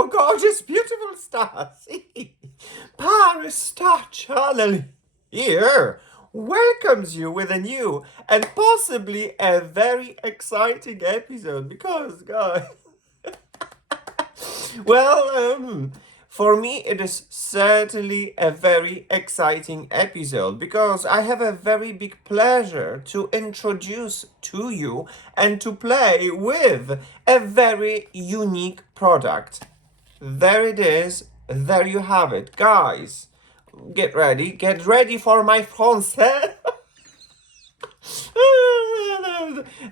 Hello, gorgeous, beautiful stars. Paris Star Channel here welcomes you with a new and possibly a very exciting episode because, guys, well, for me, it is certainly a very exciting episode because I have a very big pleasure to introduce to you and to play with a very unique product. There it is. There you have it. Guys, get ready. Get ready for my français.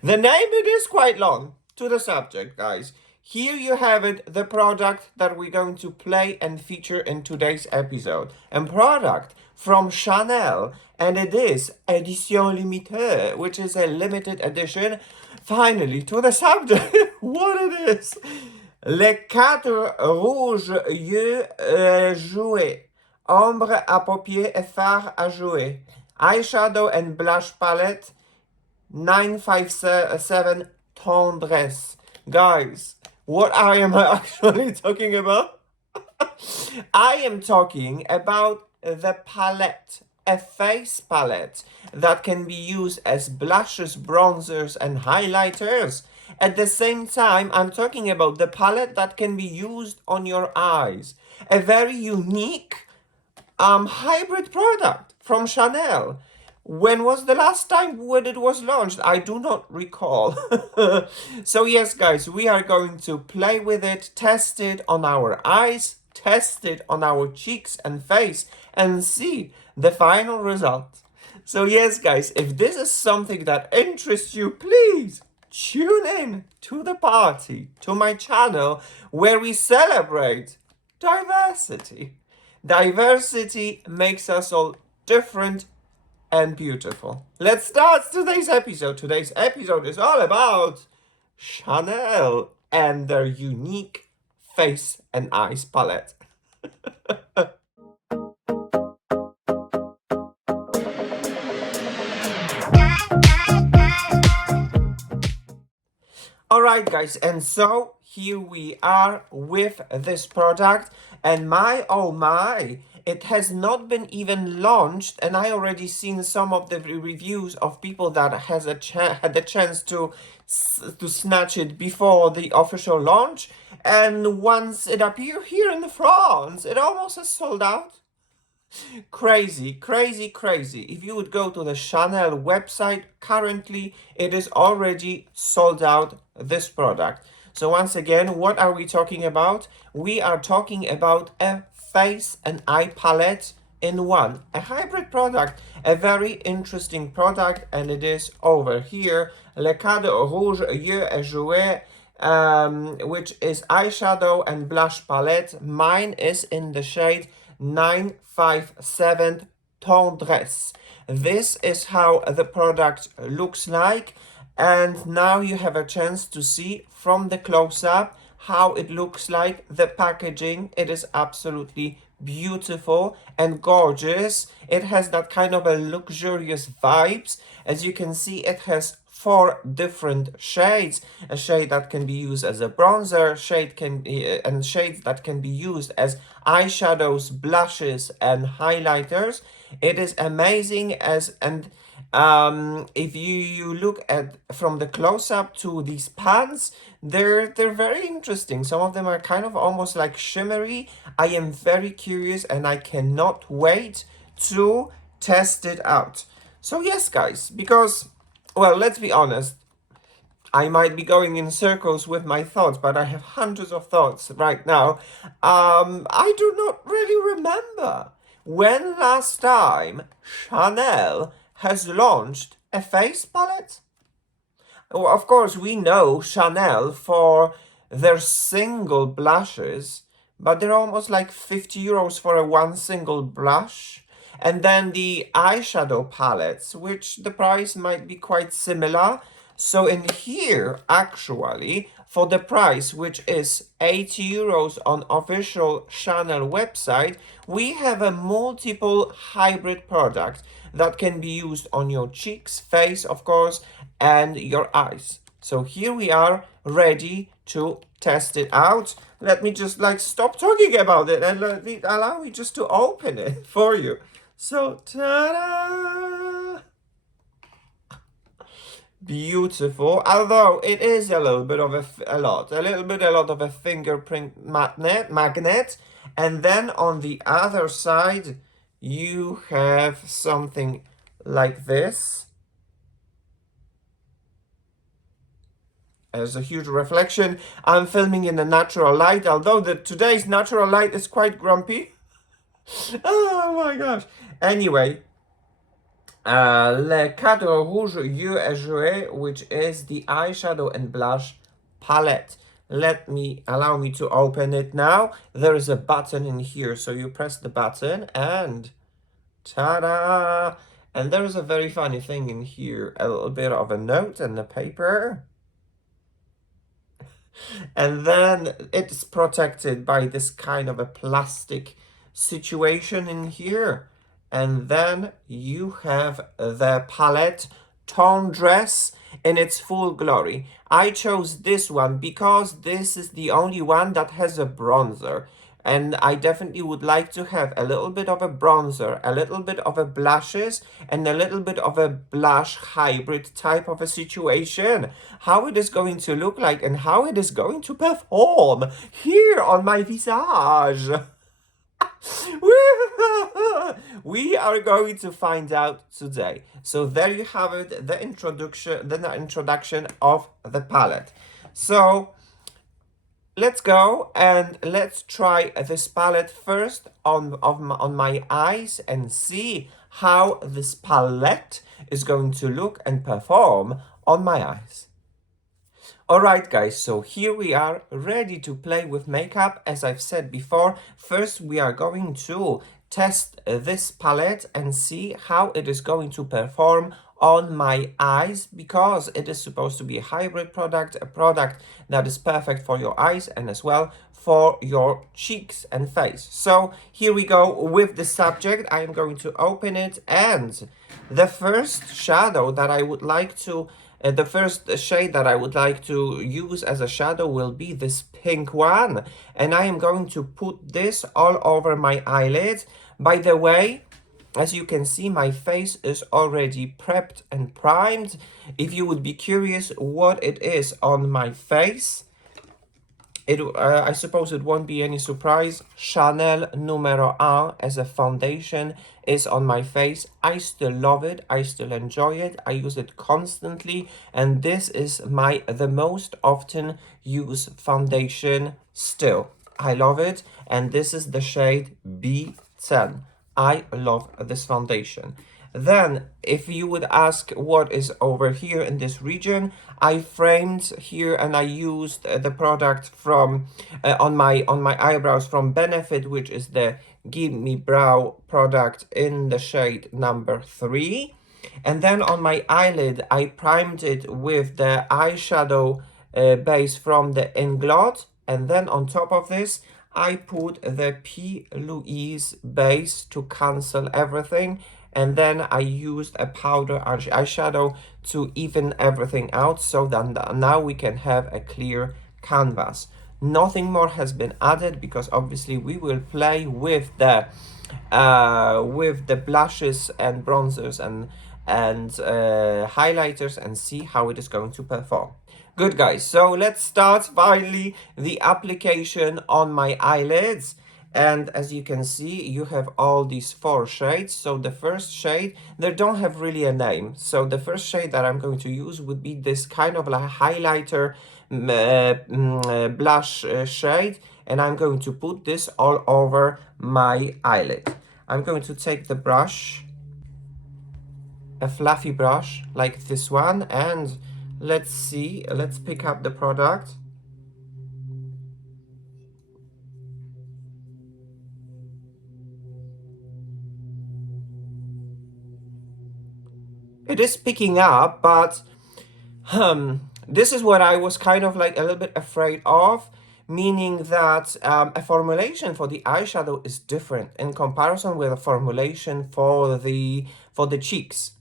The name it is quite long. To the subject, guys. Here you have it, the product that we're going to play and feature in today's episode. A product from Chanel, and it is Edition Limitée, which is a limited edition. Finally, to the subject, what it is. Les quatre rouges yeux jouets. Ombre à paupières et fard à jouer. Eyeshadow and blush palette 957 Tendresse. Guys, what I am actually talking about? I am talking about the palette, a face palette that can be used as blushes, bronzers, and highlighters. At the same time, I'm talking about the palette that can be used on your eyes. A very unique hybrid product from Chanel. When was the last time when it was launched? I do not recall. So yes, guys, we are going to play with it, test it on our eyes, test it on our cheeks and face, and see the final result. So yes, guys, if this is something that interests you, please tune in to the party, to my channel, where we celebrate diversity. Diversity makes us all different and beautiful. Let's start today's episode. Today's episode is all about Chanel and their unique face and eyes palette. Alright, guys, and so here we are with this product, and my oh my, it has not been even launched, and I already seen some of the reviews of people that had the chance to snatch it before the official launch, and once it appeared here in France, it almost has sold out. Crazy, crazy, crazy. If you would go to the Chanel website, currently it is already sold out, this product. So once again, what are we talking about? We are talking about a face and eye palette in one. A hybrid product, a very interesting product, and it is over here. Les quatre rouges yeux et jouets, which is eyeshadow and blush palette. Mine is in the shade 957 Tendresse. This is how the product looks like, and now you have a chance to see from the close-up how it looks like, the packaging. It is absolutely beautiful and gorgeous. It has that kind of a luxurious vibes. As you can see, it has 4 different shades. A shade that can be used as a bronzer, and shades that can be used as eyeshadows, blushes, and highlighters. It is amazing. If you look at from the close-up to these pans, they're very interesting. Some of them are kind of almost like shimmery. I am very curious and I cannot wait to test it out. So yes, guys, because, well, let's be honest, I might be going in circles with my thoughts, but I have hundreds of thoughts right now. I do not really remember when last time Chanel has launched a face palette. Well, of course, we know Chanel for their single blushes, but they're almost like 50 euros for one single blush. And then the eyeshadow palettes, which the price might be quite similar. So in here, actually, for the price, which is 80 euros on official Chanel website, we have a multiple hybrid product that can be used on your cheeks, face, of course, and your eyes. So here we are, ready to test it out. Let me just like stop talking about it and allow me just to open it for you. So, ta-da! Beautiful. Although it is a little bit of a lot of a fingerprint magnet. And then on the other side, you have something like this. There's a huge reflection. I'm filming in the natural light, although today's natural light is quite grumpy. Oh my gosh. Anyway, Le Cadre Rouge Yeux et Jouet, which is the eyeshadow and blush palette. Allow me to open it now. There is a button in here, so you press the button and ta-da! And there is a very funny thing in here, a little bit of a note and the paper. And then it's protected by this kind of a plastic situation in here. And then you have the palette Tendresse in its full glory. I chose this one because this is the only one that has a bronzer. And I definitely would like to have a little bit of a bronzer, a little bit of a blushes, and a little bit of a blush hybrid type of a situation. How it is going to look like and how it is going to perform here on my visage. We are going to find out today. So there you have it, the introduction of the palette. So let's go and let's try this palette first on my eyes and see how this palette is going to look and perform on my eyes. Alright guys, so here we are ready to play with makeup. As I've said before, first we are going to test this palette and see how it is going to perform on my eyes, because it is supposed to be a hybrid product, a product that is perfect for your eyes and as well for your cheeks and face. So here we go with the subject. I am going to open it, and the first shadow that I would like to the first shade that I would like to use as a shadow will be this pink one, and I am going to put this all over my eyelids. By the way, as you can see, my face is already prepped and primed. If you would be curious what it is on my face, I suppose it won't be any surprise. Chanel Numero 1 as a foundation is on my face. I still love it. I still enjoy it. I use it constantly. And this is the most often used foundation still. I love it. And this is the shade B10. I love this foundation. Then, if you would ask what is over here in this region, I framed here and I used the product from on my eyebrows from Benefit, which is the Give Me Brow product in the shade number 3. And then on my eyelid, I primed it with the eyeshadow base from the Inglot. And then on top of this, I put the P. Louise base to cancel everything. And then I used a powder eyeshadow to even everything out, so that now we can have a clear canvas. Nothing more has been added, because obviously we will play with the blushes and bronzers and highlighters and see how it is going to perform. Good guys, so let's start finally the application on my eyelids. And as you can see, you have all these 4 shades. So the first shade, they don't have really a name. So the first shade that I'm going to use would be this kind of like highlighter blush shade. And I'm going to put this all over my eyelid. I'm going to take the brush, a fluffy brush like this one, and let's pick up the product. It is picking up, but this is what I was kind of like a little bit afraid of, meaning that a formulation for the eyeshadow is different in comparison with a formulation for the cheeks.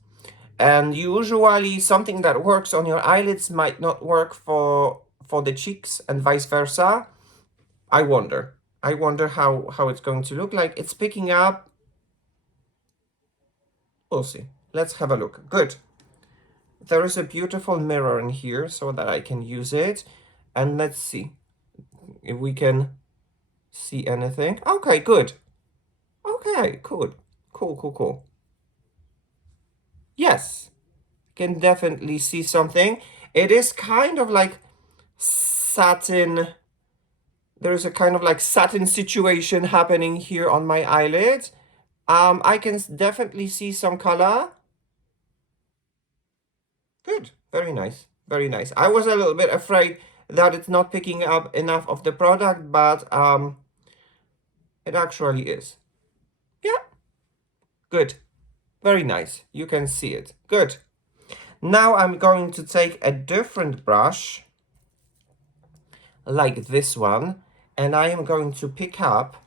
And usually something that works on your eyelids might not work for for the cheeks and vice versa. I wonder. I wonder how it's going to look like. It's picking up. We'll see. Let's have a look. Good. There is a beautiful mirror in here so that I can use it. And let's see if we can see anything. Okay, good. Okay, cool. Cool. Yes, can definitely see something. It is kind of like satin. There's a kind of like satin situation happening here on my eyelid. I can definitely see some color. Good, very nice, very nice. I was a little bit afraid that it's not picking up enough of the product, but it actually is. Yeah, good, very nice. You can see it. Good. Now I'm going to take a different brush, like this one, and I am going to pick up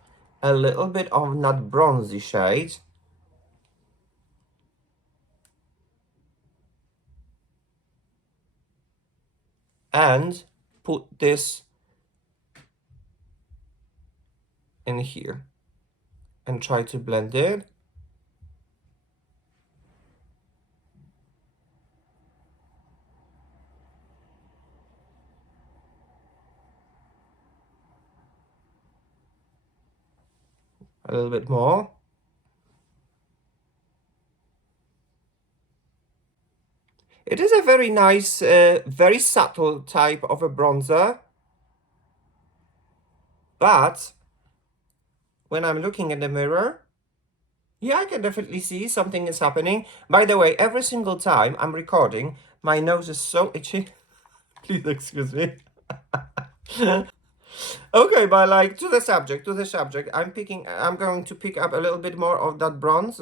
a little bit of that bronzy shade. And put this in here and try to blend it. A little bit more. It is a very nice, very subtle type of a bronzer. But when I'm looking in the mirror, yeah, I can definitely see something is happening. By the way, every single time I'm recording, my nose is so itchy. Please excuse me. Okay, but like to the subject, I'm going to pick up a little bit more of that bronze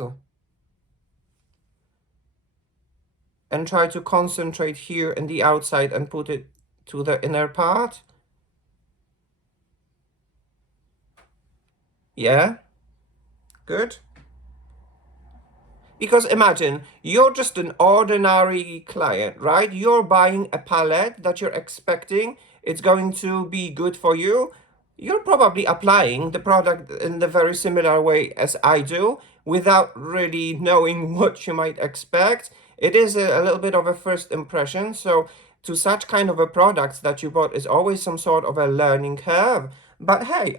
and try to concentrate here in the outside and put it to the inner part. Yeah, good. Because imagine, you're just an ordinary client, right? You're buying a palette that you're expecting it's going to be good for you. You're probably applying the product in the very similar way as I do, without really knowing what you might expect. It is a little bit of a first impression, so to such kind of a product that you bought is always some sort of a learning curve. But hey,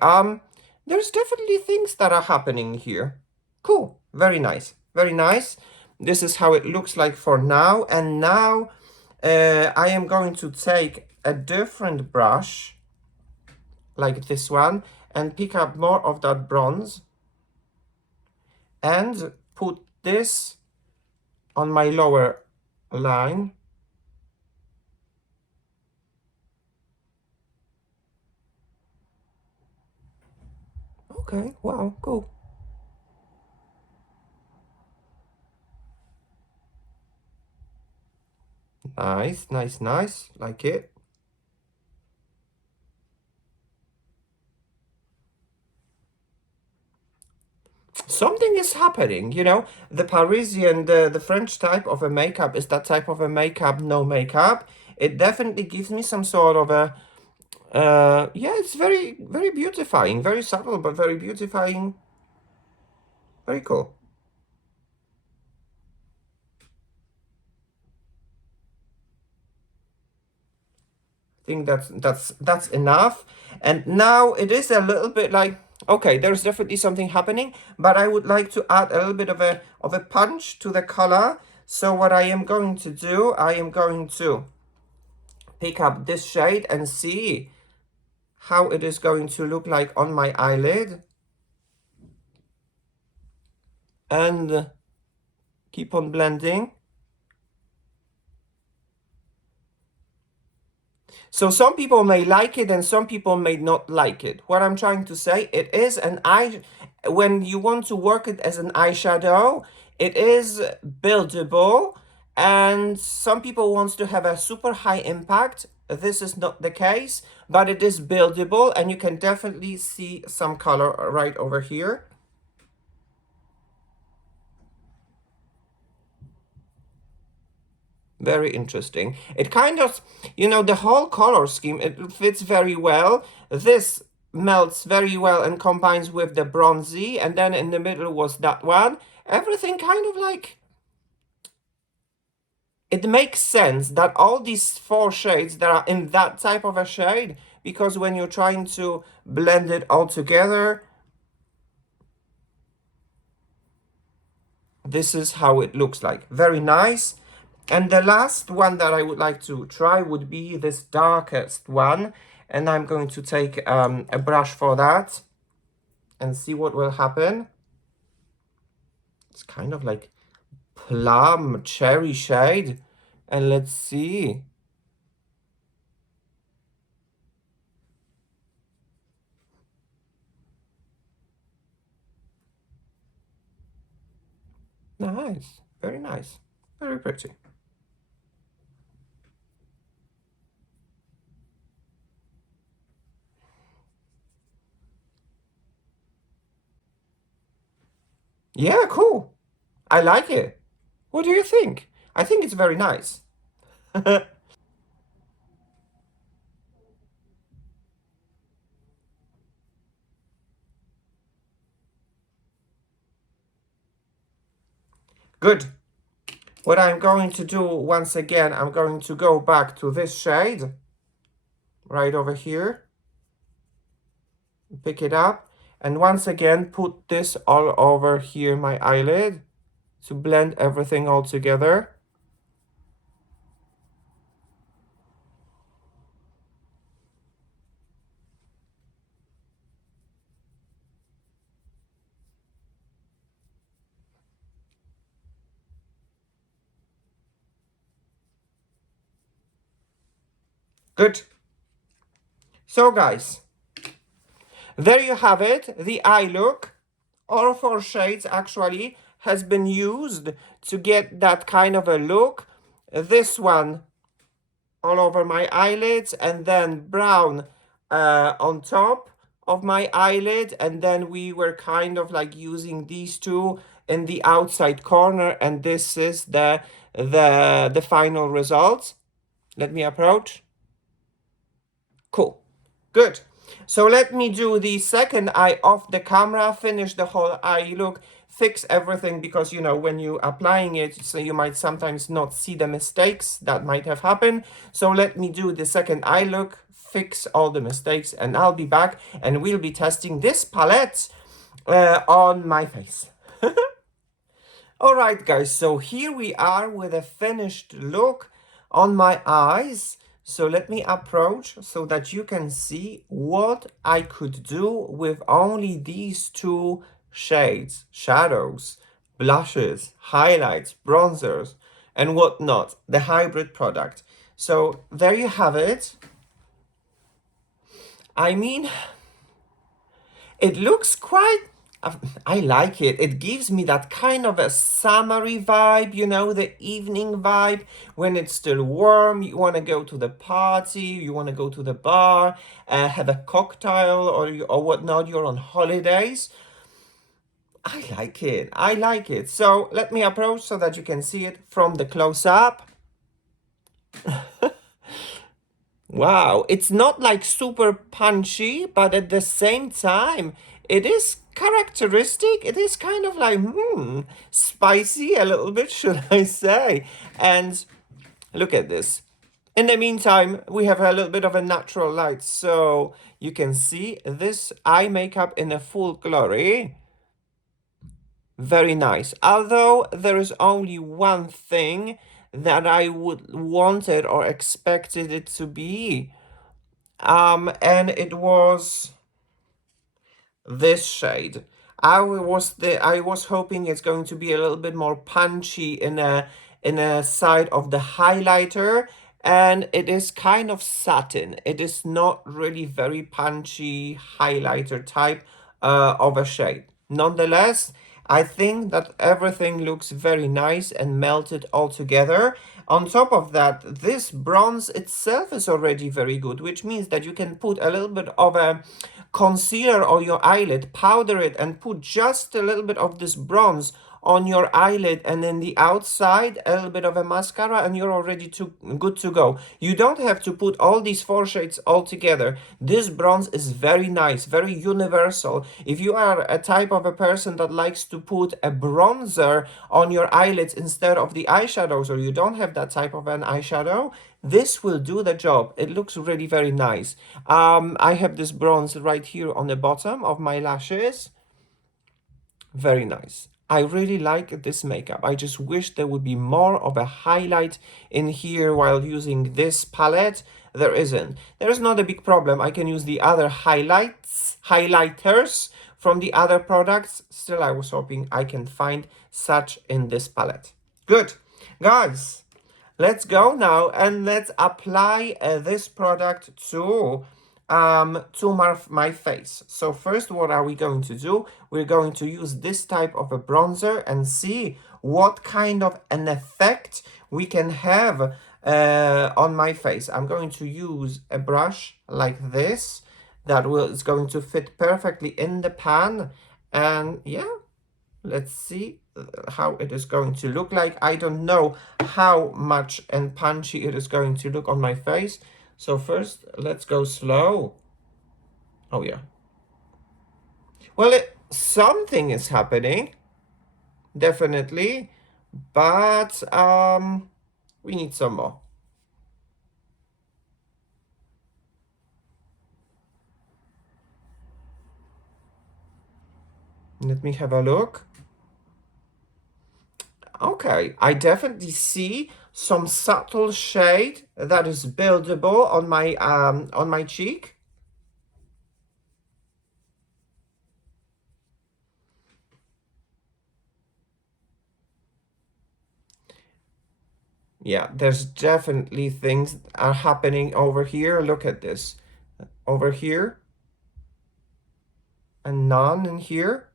there's definitely things that are happening here. Cool, very nice, very nice. This is how it looks like for now. And now I am going to take a different brush, like this one, and pick up more of that bronze and put this on my lower line. Okay, wow, cool. Nice, nice, nice, like it. Something is happening, you know. The Parisian, the French type of a makeup is that type of a makeup, no makeup. It definitely gives me some sort of a, yeah, it's very, very beautifying, very subtle, but very beautifying. Very cool. Think that's enough. And now it is a little bit like, okay, there's definitely something happening, but I would like to add a little bit of a punch to the color. So what I am going to do, I am going to pick up this shade and see how it is going to look like on my eyelid, and keep on blending. So some people may like it and some people may not like it. What I'm trying to say, it is an eye, when you want to work it as an eyeshadow, it is buildable, and some people wants to have a super high impact. This is not the case, but it is buildable, and you can definitely see some color right over here. Very interesting. It kind of, the whole color scheme, it fits very well. This melts very well and combines with the bronzy, and then in the middle was that one. Everything kind of like, it makes sense that all these four shades that are in that type of a shade, because when you're trying to blend it all together, this is how it looks like. Very nice. And the last one that I would like to try would be this darkest one. And I'm going to take a brush for that and see what will happen. It's kind of like plum cherry shade. And let's see. Nice. Very nice. Very pretty. Yeah, cool. I like it. What do you think? I think it's very nice. Good. What I'm going to do once again, I'm going to go back to this shade right over here, pick it up, and once again put this all over here, my eyelid, to blend everything all together. Good. So guys, there you have it. The eye look, all four shades actually, has been used to get that kind of a look. This one all over my eyelids, and then brown on top of my eyelid, and then we were kind of like using these two in the outside corner, and this is the final result. Let me approach. Cool. Good. So let me do the second eye off the camera, finish the whole eye look, fix everything, because when you applying it, so you might sometimes not see the mistakes that might have happened. So let me do the second eye look, fix all the mistakes, and I'll be back and we'll be testing this palette on my face. All right, guys, so here we are with a finished look on my eyes. So let me approach so that you can see what I could do with only these two shades, shadows, blushes, highlights, bronzers, and whatnot, the hybrid product. So there you have it. I mean, it looks quite, I like it. It gives me that kind of a summery vibe, the evening vibe when it's still warm. You want to go to the party, you want to go to the bar, have a cocktail or whatnot. You're on holidays. I like it. I like it. So let me approach so that you can see it from the close up. Wow, it's not like super punchy, but at the same time, it is characteristic. It is kind of like, spicy a little bit, should I say. And look at this. In the meantime, we have a little bit of a natural light, so you can see this eye makeup in a full glory. Very nice. Although there is only one thing that I would wanted or expected it to be. And it was this shade. I was hoping it's going to be a little bit more punchy in a side of the highlighter, and it is kind of satin. It is not really very punchy highlighter type of a shade. Nonetheless, I think that everything looks very nice and melted all together. On top of that, this bronze itself is already very good, which means that you can put a little bit of a concealer on your eyelid, powder it, and put just a little bit of this bronze on your eyelid and in the outside, a little bit of a mascara, and you're already good to go. You don't have to put all these 4 shades all together. This bronze is very nice, very universal. If you are a type of a person that likes to put a bronzer on your eyelids instead of the eyeshadows, or you don't have that type of an eyeshadow, this will do the job. It looks really very nice. I have this bronze right here on the bottom of my lashes. Very nice. I really like this makeup. I just wish there would be more of a highlight in here while using this palette. There isn't. There is not a big problem. I can use the other highlighters from the other products. Still, I was hoping I can find such in this palette. Good. Guys, let's go now and let's apply this product to my face. So first, what are we going to do? We're going to use this type of a bronzer and see what kind of an effect we can have on my face. I'm going to use a brush like this that is going to fit perfectly in the pan, and yeah, let's see how it is going to look like. I don't know how much and punchy it is going to look on my face. So first, let's go slow. Oh yeah. Well, something is happening, definitely, but we need some more. Let me have a look. Okay, I definitely see some subtle shade that is buildable on my cheek. Yeah, there's definitely things are happening over here. Look at this. Over here. And none in here.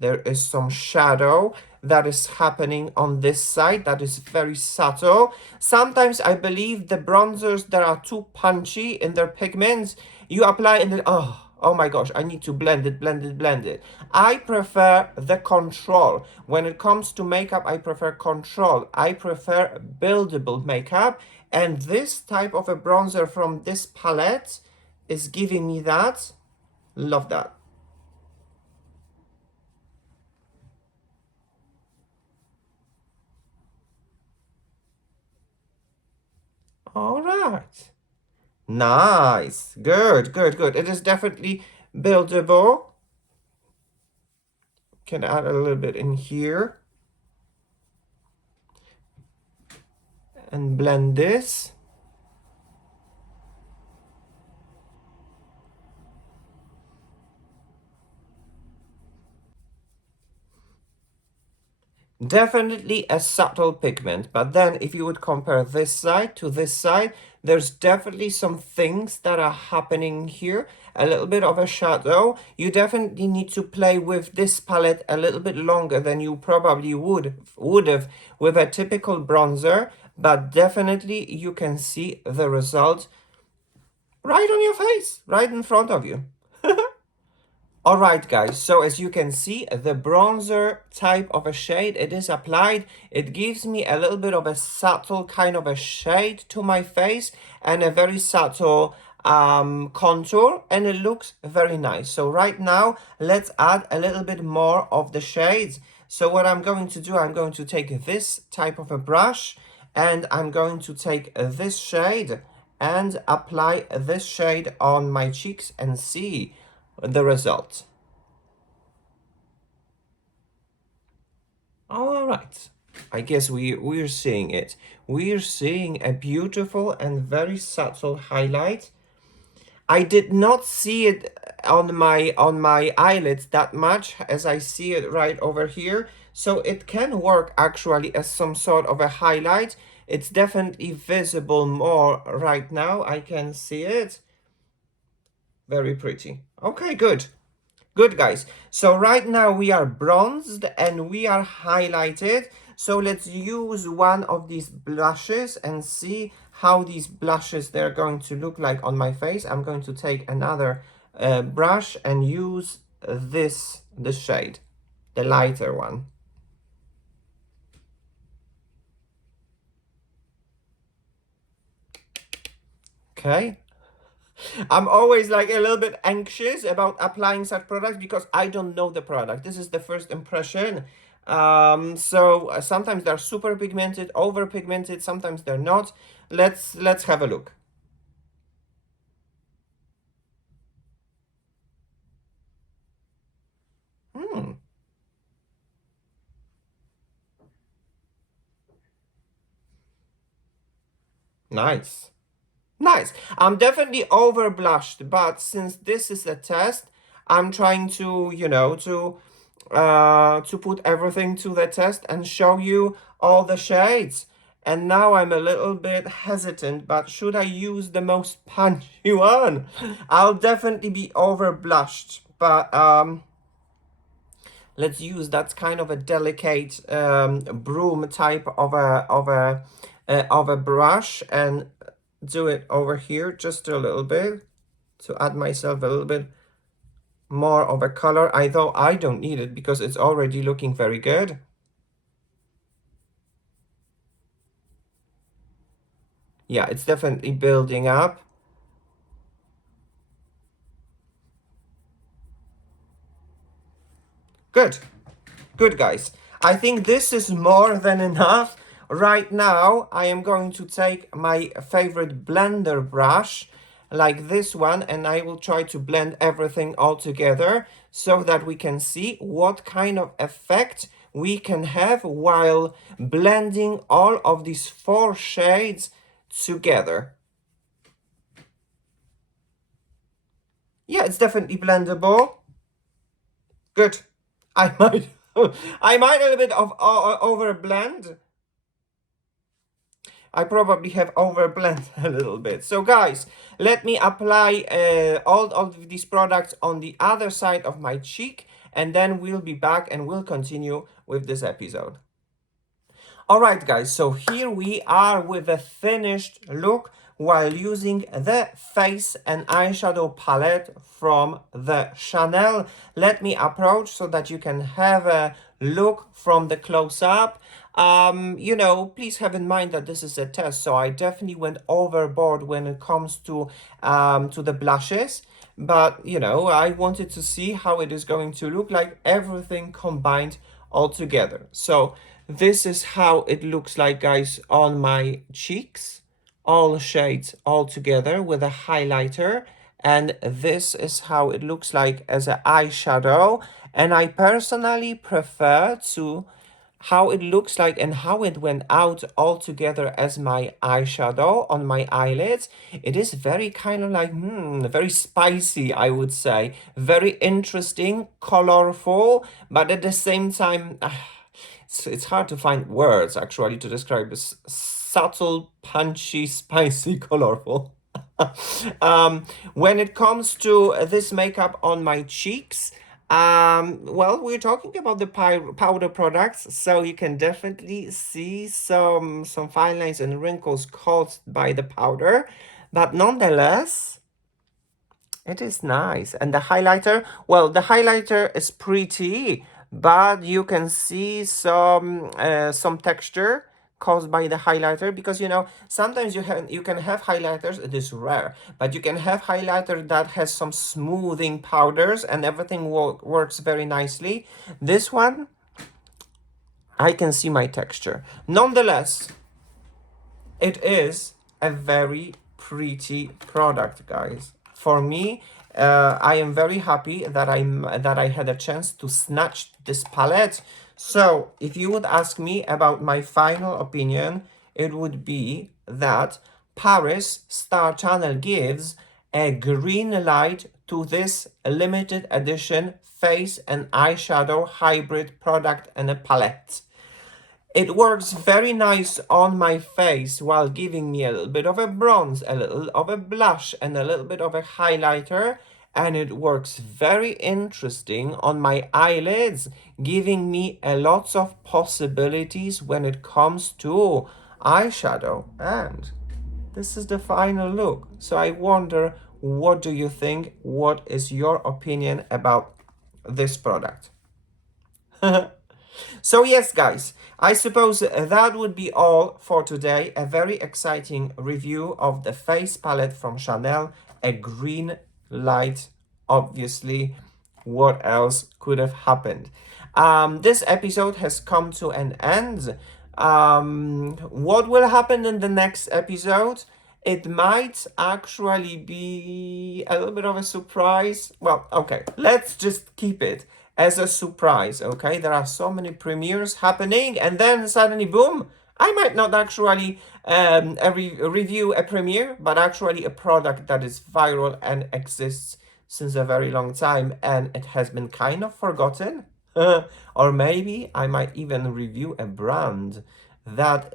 There is some shadow that is happening on this side that is very subtle. Sometimes I believe the bronzers that are too punchy in their pigments, you apply and then, oh my gosh, I need to blend it, blend it, blend it. I prefer the control. When it comes to makeup, I prefer control. I prefer buildable makeup. And this type of a bronzer from this palette is giving me that. Love that. All right. Nice. Good, good, good. It is definitely buildable. Can add a little bit in here. And blend this. Definitely a subtle pigment, but then if you would compare this side to this side, there's definitely some things that are happening here. A little bit of a shadow. You definitely need to play with this palette a little bit longer than you probably would have with a typical bronzer, but definitely you can see the result right on your face, right in front of you. Alright guys, so as you can see, the bronzer type of a shade, it is applied. It gives me a little bit of a subtle kind of a shade to my face and a very subtle contour, and it looks very nice. So right now, let's add a little bit more of the shades. So what I'm going to do, I'm going to take this type of a brush and I'm going to take this shade and apply this shade on my cheeks and see the result. All right, I guess we're seeing it. We're seeing a beautiful and very subtle highlight. I did not see it on my eyelids that much as I see it right over here. So it can work actually as some sort of a highlight. It's definitely visible more right now. I can see it. Very pretty. Okay, good. Good, guys. So right now we are bronzed and we are highlighted. So let's use one of these blushes and see how these blushes they're going to look like on my face. I'm going to take another brush and use the shade, the lighter one. Okay. I'm always like a little bit anxious about applying such products because I don't know the product. This is the first impression. So sometimes they're super pigmented, over pigmented, sometimes they're not. Let's have a look. Hmm, nice. Nice. I'm definitely over blushed, but since this is a test, I'm trying to, to put everything to the test and show you all the shades. And now I'm a little bit hesitant, but should I use the most punchy one? I'll definitely be over blushed, but let's use that kind of a delicate broom type of a brush and do it over here just a little bit to add myself a little bit more of a color, although I don't need it because it's already looking very good. Yeah, it's definitely building up. Good. Good, guys. I think this is more than enough. Right now, I am going to take my favorite blender brush, like this one, and I will try to blend everything all together so that we can see what kind of effect we can have while blending all of these 4 shades together. Yeah, it's definitely blendable. Good. I might, I might a little bit of over blend. I probably have overblended a little bit. So guys, let me apply all of these products on the other side of my cheek, and then we'll be back and we'll continue with this episode. All right, guys, so here we are with a finished look while using the face and eyeshadow palette from the Chanel. Let me approach so that you can have a look from the close-up. Please have in mind that this is a test, so I definitely went overboard when it comes to the blushes. But, I wanted to see how it is going to look like, everything combined all together. So this is how it looks like, guys, on my cheeks. All shades all together with a highlighter. And this is how it looks like as an eyeshadow. And I personally prefer to how it looks like and how it went out all together as my eyeshadow on my eyelids. It is very kind of like, very spicy, I would say. Very interesting, colorful, but at the same time, it's hard to find words actually to describe this subtle, punchy, spicy, colorful. When it comes to this makeup on my cheeks, well, we're talking about the powder products, so you can definitely see some fine lines and wrinkles caused by the powder, but nonetheless, it is nice. And the highlighter, well, the highlighter is pretty, but you can see some texture caused by the highlighter, because sometimes you can have highlighters, it is rare, but you can have highlighter that has some smoothing powders and everything works very nicely. This one, I can see my texture. Nonetheless, it is a very pretty product, guys. For me, I am very happy that I had a chance to snatch this palette. So, if you would ask me about my final opinion, it would be that Paris Star Channel gives a green light to this limited edition face and eyeshadow hybrid product and a palette. It works very nice on my face while giving me a little bit of a bronze, a little of a blush, and a little bit of a highlighter. And it works very interesting on my eyelids, giving me a lots of possibilities when it comes to eyeshadow. And this is the final look. So I wonder, what do you think? What is your opinion about this product? So yes, guys, I suppose that would be all for today. A very exciting review of the face palette from Chanel, a green light, obviously. What else could have happened? This episode has come to an end. What will happen in the next episode? It might actually be a little bit of a surprise. Well, okay, let's just keep it as a surprise, okay? There are so many premieres happening, and then suddenly, boom, I might not actually review a premiere, but actually a product that is viral and exists since a very long time, and it has been kind of forgotten. Or maybe I might even review a brand that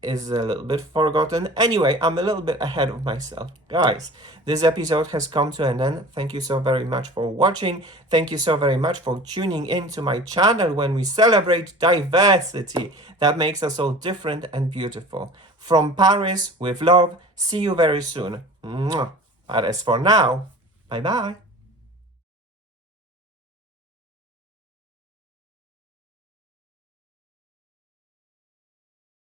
is a little bit forgotten. Anyway, I'm a little bit ahead of myself. Guys, this episode has come to an end. Thank you so very much for watching. Thank you so very much for tuning in to my channel when we celebrate diversity that makes us all different and beautiful. From Paris with love. See you very soon. Mwah. But as for now, bye bye.